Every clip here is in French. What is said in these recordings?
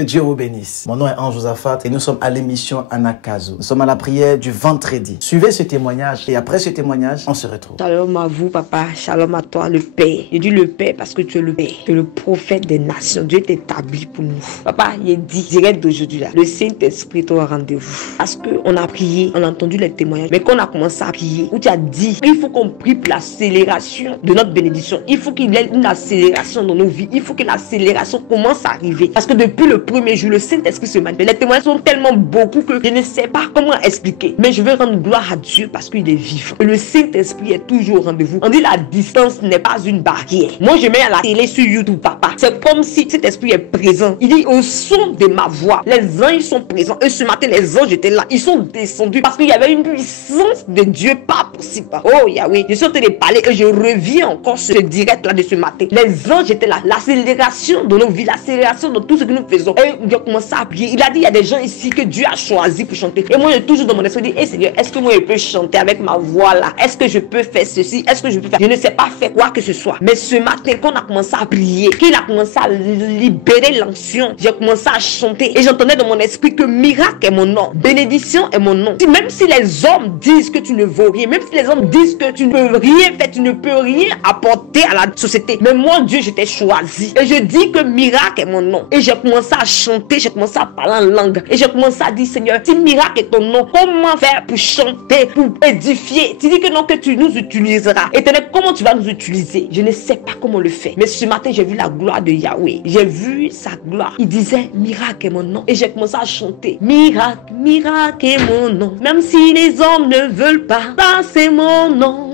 Que Dieu vous bénisse. Mon nom est Ange Josaphat et nous sommes à l'émission Anakazo. Nous sommes à la prière du vendredi. Suivez ce témoignage et après ce témoignage, on se retrouve. Shalom à vous, papa. Shalom à toi, le Père. Je dis le Père parce que tu es le Père. Tu es le prophète des nations. Dieu t'établit pour nous. Papa, il dit, direct d'aujourd'hui là, le Saint-Esprit est au rendez-vous. Parce qu'on a prié, on a entendu les témoignages. Mais quand on a commencé à prier, où tu as dit, il faut qu'on prie pour l'accélération de notre bénédiction. Il faut qu'il y ait une accélération dans nos vies. Il faut que l'accélération commence à arriver. Parce que depuis le premier jour, le Saint-Esprit se manifeste. Les témoignages sont tellement beaucoup que je ne sais pas comment expliquer. Mais je veux rendre gloire à Dieu parce qu'il est vivant. Et le Saint-Esprit est toujours au rendez-vous. On dit la distance n'est pas une barrière. Moi, je mets à la télé sur YouTube, papa. C'est comme si cet esprit est présent. Il dit au son de ma voix, les anges sont présents. Et ce matin, les anges étaient là. Ils sont descendus parce qu'il y avait une puissance de Dieu pas possible. Oh Yahweh, je suis en train de parler et je reviens encore sur ce direct là de ce matin. Les anges étaient là. L'accélération de nos vies, l'accélération de tout ce que nous faisons. Et j'ai commencé à prier. Il a dit, il y a des gens ici que Dieu a choisi pour chanter. Et moi, j'ai toujours dans mon esprit dit, hey Seigneur, est-ce que moi je peux chanter avec ma voix là? Est-ce que je peux faire ceci? Est-ce que je peux faire? Je ne sais pas faire quoi que ce soit. Mais ce matin, quand on a commencé à prier, qu'il a commencé à libérer l'onction, j'ai commencé à chanter. Et j'entendais dans mon esprit que miracle est mon nom. Bénédiction est mon nom. Même si les hommes disent que tu ne vaux rien, même si les hommes disent que tu ne peux rien faire, tu ne peux rien apporter à la société. Mais moi, Dieu, je t'ai choisi. Et je dis que miracle est mon nom. Et j'ai commencé à chanter, j'ai commencé à parler en langue. Et j'ai commencé à dire, Seigneur, si miracle est ton nom, comment faire pour chanter, pour édifier? Tu dis que non, que tu nous utiliseras. Éternel, comment tu vas nous utiliser? Je ne sais pas comment le faire. Mais ce matin, j'ai vu la gloire de Yahweh. J'ai vu sa gloire. Il disait, miracle est mon nom. Et j'ai commencé à chanter. Miracle, miracle est mon nom. Même si les hommes ne veulent pas, ça c'est mon nom.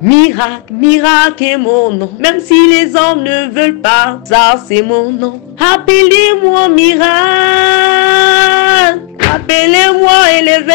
Miracle, miracle est mon nom. Même si les hommes ne veulent pas, ça c'est mon nom. Appelez-moi miracle. Appelez-moi élevé.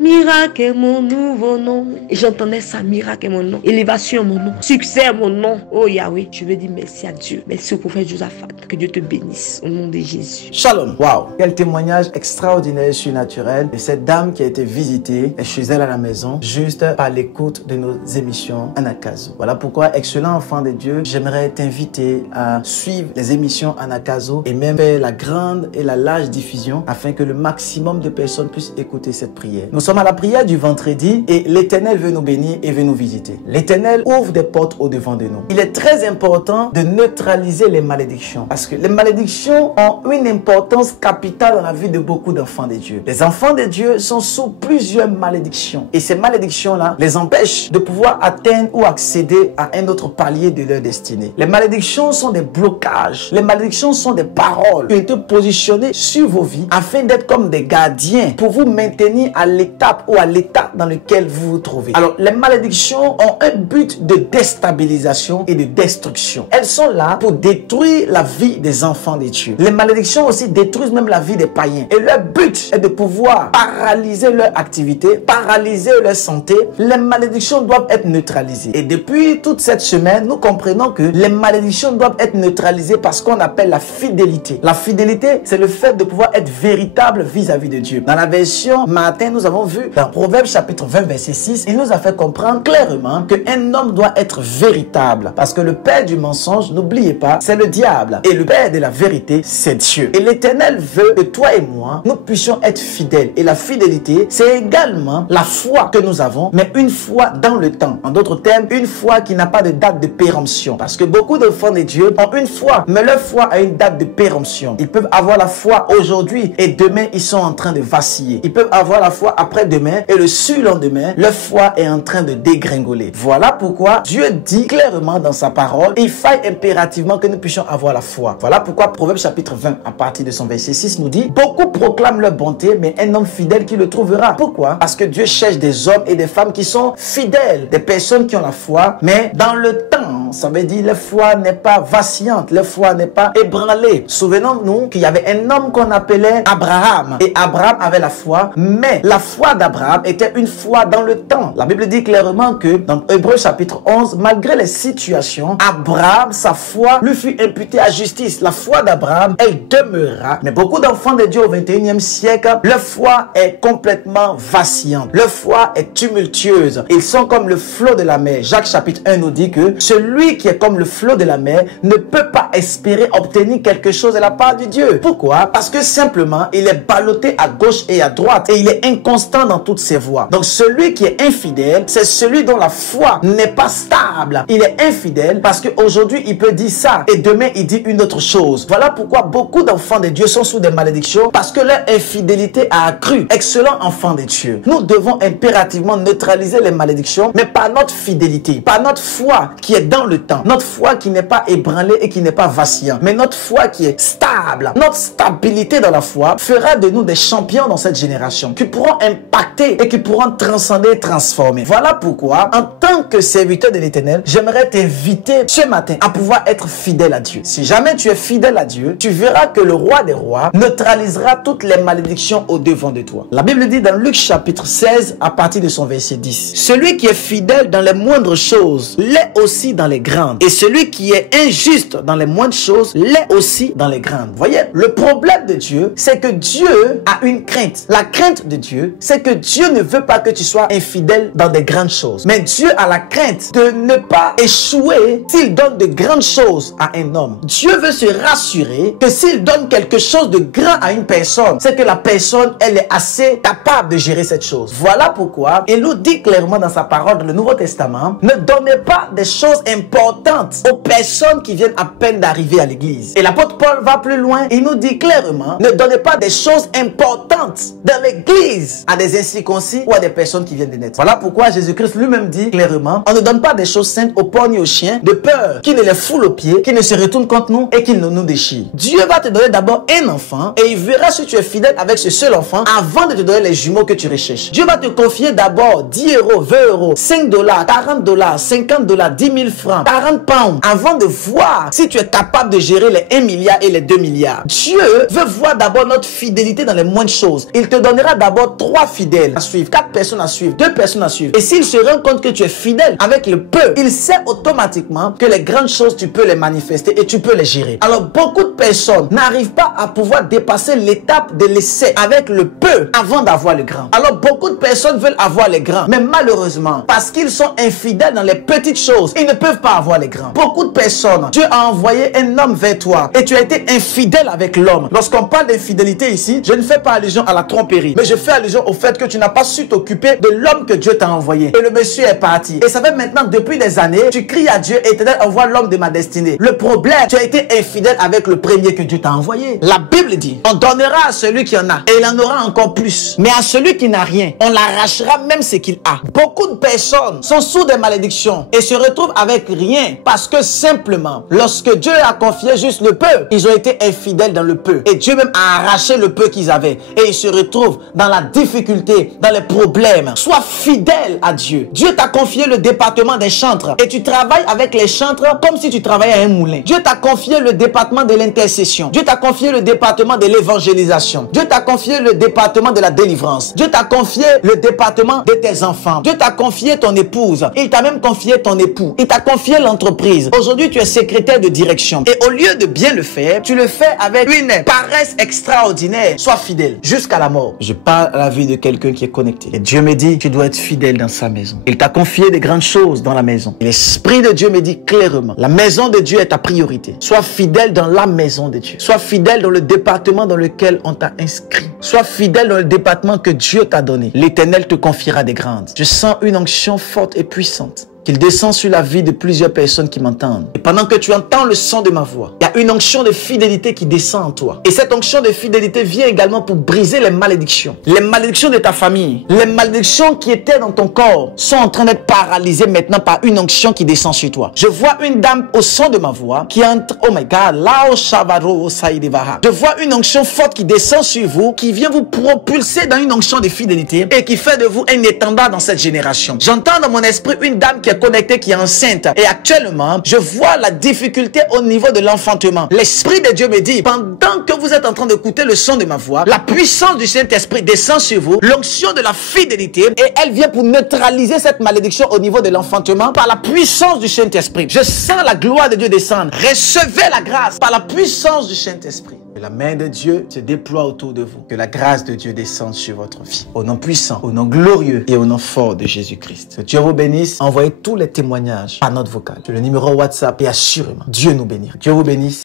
Miracle est mon nouveau nom. Et j'entendais ça, miracle est mon nom. Élévation est mon nom. Succès est mon nom. Oh Yahweh, je veux dire merci à Dieu. Merci au prophète Josaphat. Que Dieu te bénisse au nom de Jésus. Shalom. Waouh. Quel témoignage extraordinaire et surnaturel de cette dame qui a été visitée chez elle à la maison juste par l'écoute de nos émissions Anakazo. Voilà pourquoi, excellent enfant de Dieu, j'aimerais t'inviter à suivre les émissions Anakazo et même faire la grande et la large diffusion afin que le maximum de personnes puissent écouter cette prière. Nous sommes à la prière du vendredi et l'Éternel veut nous bénir et veut nous visiter. L'Éternel ouvre des portes au-devant de nous. Il est très important de neutraliser les malédictions parce que les malédictions ont une importance capitale dans la vie de beaucoup d'enfants de Dieu. Les enfants de Dieu sont sous plusieurs malédictions et ces malédictions-là les empêchent de pouvoir atteindre ou accéder à un autre palier de leur destinée. Les malédictions sont des blocages. Les malédictions sont des paroles qui ont été positionnées sur vos vies afin d'être comme des gardiens pour vous maintenir à l'étape ou à l'état dans lequel vous vous trouvez. Alors, les malédictions ont un but de déstabilisation et de destruction. Elles sont là pour détruire la vie des enfants de Dieu. Les malédictions aussi détruisent même la vie des païens. Et leur but est de pouvoir paralyser leur activité, paralyser leur santé. Les malédictions doivent être neutralisées. Et depuis toute cette semaine, nous comprenons que les malédictions doivent être neutralisées par ce qu'on appelle la fidélité. La fidélité, c'est le fait de pouvoir être véritable vis-à-vis de Dieu. Dans la version matin, nous avons vu dans Proverbes chapitre 20 verset 6, il nous a fait comprendre clairement qu'un homme doit être véritable. Parce que le père du mensonge, n'oubliez pas, c'est le diable. Et le père de la vérité, c'est Dieu. Et l'Éternel veut que toi et moi, nous puissions être fidèles. Et la fidélité, c'est également la foi que nous avons, mais une foi dans le temps. En d'autres termes, une foi qui n'a pas de date de péremption. Parce que beaucoup d'enfants de Dieu ont une foi, mais leur foi a une date de péremption. Ils peuvent avoir la foi aujourd'hui et demain, ils sont en train de vaciller. Ils peuvent avoir la foi après-demain et le surlendemain, leur foi est en train de dégringoler. Voilà pourquoi Dieu dit clairement dans sa parole, il faille impérativement que nous puissions avoir la foi. Voilà pourquoi Proverbe chapitre 20, à partir de son verset 6, nous dit, beaucoup proclament leur bonté, mais un homme fidèle qui le trouvera. Pourquoi? Parce que Dieu cherche des hommes et des femmes qui sont fidèles, des personnes qui ont la foi, mais dans le temps, ça veut dire la foi n'est pas vacillante, la foi n'est pas ébranlée. Souvenons-nous qu'il y avait un homme qu'on appelait Abraham. Et Abraham avait la foi, mais la foi d'Abraham était une foi dans le temps. La Bible dit clairement que dans Hébreux chapitre 11, malgré les situations, Abraham, sa foi lui fut imputée à justice. La foi d'Abraham, elle demeurera. Mais beaucoup d'enfants de Dieu au 21e siècle, leur foi est complètement vacillante. Leur foi est tumultueuse. Ils sont comme le flot de la mer. Jacques chapitre 1 nous dit que celui celui qui est comme le flot de la mer ne peut pas espérer obtenir quelque chose de la part de Dieu. Pourquoi? Parce que simplement, il est ballotté à gauche et à droite et il est inconstant dans toutes ses voies. Donc celui qui est infidèle, c'est celui dont la foi n'est pas stable. Il est infidèle parce qu'aujourd'hui, il peut dire ça et demain, il dit une autre chose. Voilà pourquoi beaucoup d'enfants de Dieu sont sous des malédictions parce que leur infidélité a accru. Excellent enfant de Dieu. Nous devons impérativement neutraliser les malédictions, mais par notre fidélité, par notre foi qui est dans le temps, notre foi qui n'est pas ébranlée et qui n'est pas vacillante, mais notre foi qui est stable. Notre stabilité dans la foi fera de nous des champions dans cette génération qui pourront impacter et qui pourront transcender et transformer. Voilà pourquoi, en tant que serviteur de l'Éternel, j'aimerais t'inviter ce matin à pouvoir être fidèle à Dieu. Si jamais tu es fidèle à Dieu, tu verras que le roi des rois neutralisera toutes les malédictions au devant de toi. La Bible dit dans Luc chapitre 16 à partir de son verset 10, celui qui est fidèle dans les moindres choses l'est aussi dans les grandes, et celui qui est injuste dans les moindres choses l'est aussi dans les grandes. Voyez, le problème de Dieu, c'est que Dieu a une crainte. La crainte de Dieu, c'est que Dieu ne veut pas que tu sois infidèle dans des grandes choses. Mais Dieu a la crainte de ne pas échouer s'il donne de grandes choses à un homme. Dieu veut se rassurer que s'il donne quelque chose de grand à une personne, c'est que la personne, elle est assez capable de gérer cette chose. Voilà pourquoi il nous dit clairement dans sa parole dans le Nouveau Testament, ne donnez pas des choses importantes aux personnes qui viennent à peine d'arriver à l'église. Et l'apôtre Paul va plus loin, il nous dit clairement, ne donnez pas des choses importantes dans l'église à des incirconcis ou à des personnes qui viennent de naître. Voilà pourquoi Jésus-Christ lui-même dit clairement, on ne donne pas des choses saintes aux porcs ni aux chiens, de peur qu'ils ne les foulent aux pieds, qu'ils ne se retournent contre nous et qu'ils ne nous déchirent. Dieu va te donner d'abord un enfant et il verra si tu es fidèle avec ce seul enfant avant de te donner les jumeaux que tu recherches. Dieu va te confier d'abord 10 euros, 20 euros, 5 dollars, 40 dollars, 50 dollars, 10 000 francs, 40 pounds avant de voir si tu es capable de gérer les 1 milliard et les 2 milliards. Dieu veut voir d'abord notre fidélité dans les moindres choses. Il te donnera d'abord 3 fidèles à suivre, 4 personnes à suivre, 2 personnes à suivre. Et s'il se rend compte que tu es fidèle avec le peu, il sait automatiquement que les grandes choses, tu peux les manifester et tu peux les gérer. Alors beaucoup de personnes n'arrivent pas à pouvoir dépasser l'étape de l'essai avec le peu avant d'avoir le grand. Alors beaucoup de personnes veulent avoir les grands, mais malheureusement, parce qu'ils sont infidèles dans les petites choses, ils ne peuvent pas avoir les grands. Beaucoup de personnes, Dieu a envoyé un homme vers toi et tu as été infidèle avec l'homme. Lorsqu'on parle d'infidélité ici, je ne fais pas allusion à la tromperie, mais je fais allusion au fait que tu n'as pas su t'occuper de l'homme que Dieu t'a envoyé. Et le monsieur est parti. Et ça fait maintenant depuis des années, tu cries à Dieu, Éternel, envoie l'homme de ma destinée. Le problème, tu as été infidèle avec le premier que Dieu t'a envoyé. La Bible dit, on donnera à celui qui en a et il en aura encore plus. Mais à celui qui n'a rien, on l'arrachera même ce qu'il a. Beaucoup de personnes sont sous des malédictions et se retrouvent avec rien parce que simplement, lorsque Dieu a confié juste le peu, ils ont été infidèles dans le peu. Et Dieu même a arraché le peu qu'ils avaient. Et ils se retrouvent dans la difficulté, dans les problèmes. Sois fidèle à Dieu. Dieu t'a confié le département des chantres et tu travailles avec les chantres comme si tu travaillais à un moulin. Dieu t'a confié le département de l'intercession. Dieu t'a confié le département de l'évangélisation. Dieu t'a confié le département de la délivrance. Dieu t'a confié le département de tes enfants. Dieu t'a confié ton épouse. Il t'a même confié ton époux. Il t'a confié l'entreprise. Aujourd'hui, tu es secrétaire de direction. Et au lieu de bien le faire, tu le fais avec une paresse extraordinaire. Sois fidèle jusqu'à la mort. Je parle à la vie de quelqu'un qui est connecté. Et Dieu me dit, tu dois être fidèle dans sa maison. Il t'a confié des grandes choses dans la maison. Et l'Esprit de Dieu me dit clairement, la maison de Dieu est ta priorité. Sois fidèle dans la maison de Dieu. Sois fidèle dans le département dans lequel on t'a inscrit. Sois fidèle dans le département que Dieu t'a donné. L'Éternel te confiera des grandes. Je sens une onction forte et puissante qu'il descend sur la vie de plusieurs personnes qui m'entendent. Et pendant que tu entends le son de ma voix, il y a une onction de fidélité qui descend en toi. Et cette onction de fidélité vient également pour briser les malédictions. Les malédictions de ta famille, les malédictions qui étaient dans ton corps sont en train d'être paralysées maintenant par une onction qui descend sur toi. Je vois une dame au son de ma voix qui entre, oh my God, Lao Shavaro Saïdevaha. Je vois une onction forte qui descend sur vous, qui vient vous propulser dans une onction de fidélité et qui fait de vous un étendard dans cette génération. J'entends dans mon esprit une dame qui est connectée, qui est enceinte. Et actuellement, je vois la difficulté au niveau de l'enfantement. L'Esprit de Dieu me dit, pendant que vous êtes en train d'écouter le son de ma voix, la puissance du Saint-Esprit descend sur vous, l'onction de la fidélité, et elle vient pour neutraliser cette malédiction au niveau de l'enfantement par la puissance du Saint-Esprit. Je sens la gloire de Dieu descendre. Recevez la grâce par la puissance du Saint-Esprit. la main de Dieu se déploie autour de vous. Que la grâce de Dieu descende sur votre vie. Au nom puissant, au nom glorieux et au nom fort de Jésus-Christ. Que Dieu vous bénisse. Envoyez tous les témoignages par note vocale sur le numéro WhatsApp et assurément, Dieu nous bénira. Dieu vous bénisse.